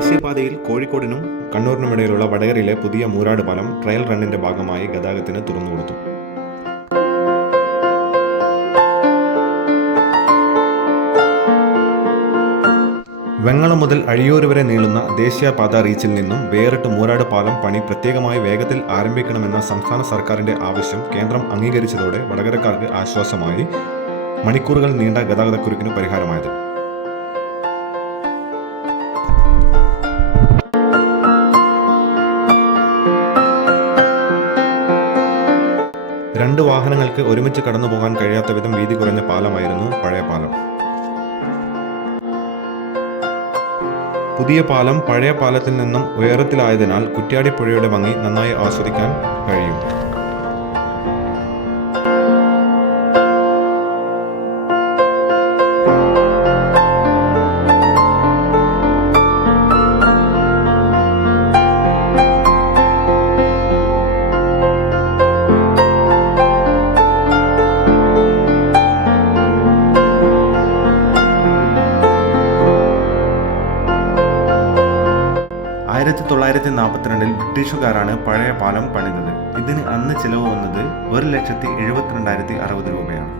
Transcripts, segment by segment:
ദേശീയപാതയിൽ കോഴിക്കോടിനും കണ്ണൂരിനുമിടയിലുള്ള വടകരയിലെ പുതിയ മൂരാട് പാലം ട്രയൽ റണ്ണിന്റെ ഭാഗമായി ഗതാഗതത്തിന് തുറന്നുകൊടുത്തു. വെങ്ങളം മുതൽ അഴിയൂർ വരെ നീളുന്ന ദേശീയപാത റീച്ചിൽ നിന്നും വേറിട്ട് മൂരാട് പാലം പണി പ്രത്യേകമായി വേഗത്തിൽ ആരംഭിക്കണമെന്ന സംസ്ഥാന സർക്കാരിന്റെ ആവശ്യം കേന്ദ്രം അംഗീകരിച്ചതോടെ വടകരക്കാർക്ക് ആശ്വാസമായി. മണിക്കൂറുകൾ നീണ്ട ഗതാഗതക്കുരുക്കിന് പരിഹാരമായത്. രണ്ട് വാഹനങ്ങൾക്ക് ഒരുമിച്ച് കടന്നുപോകാൻ കഴിയാത്ത വിധം വീതി കുറഞ്ഞ പാലമായിരുന്നു പഴയ പാലം. പുതിയ പാലം പഴയ പാലത്തിൽ നിന്നും ഉയരത്തിലായതിനാൽ കുറ്റ്യാടിപ്പുഴയുടെ ഭംഗി നന്നായി ആസ്വദിക്കാൻ കഴിയും. ബ്രിട്ടീഷുകാരാണ് പഴയ പാലം പണിതത്. ഇതിന് അന്ന് ചിലവ് വന്നത് 1,72,60 രൂപയാണ്.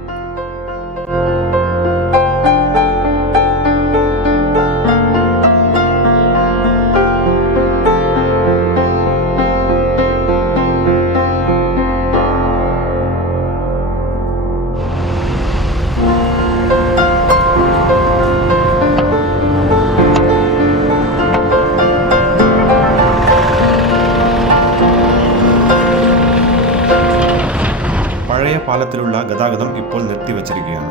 പഴയ പാലത്തിലുള്ള ഗതാഗതം ഇപ്പോൾ നിർത്തിവച്ചിരിക്കുകയാണ്.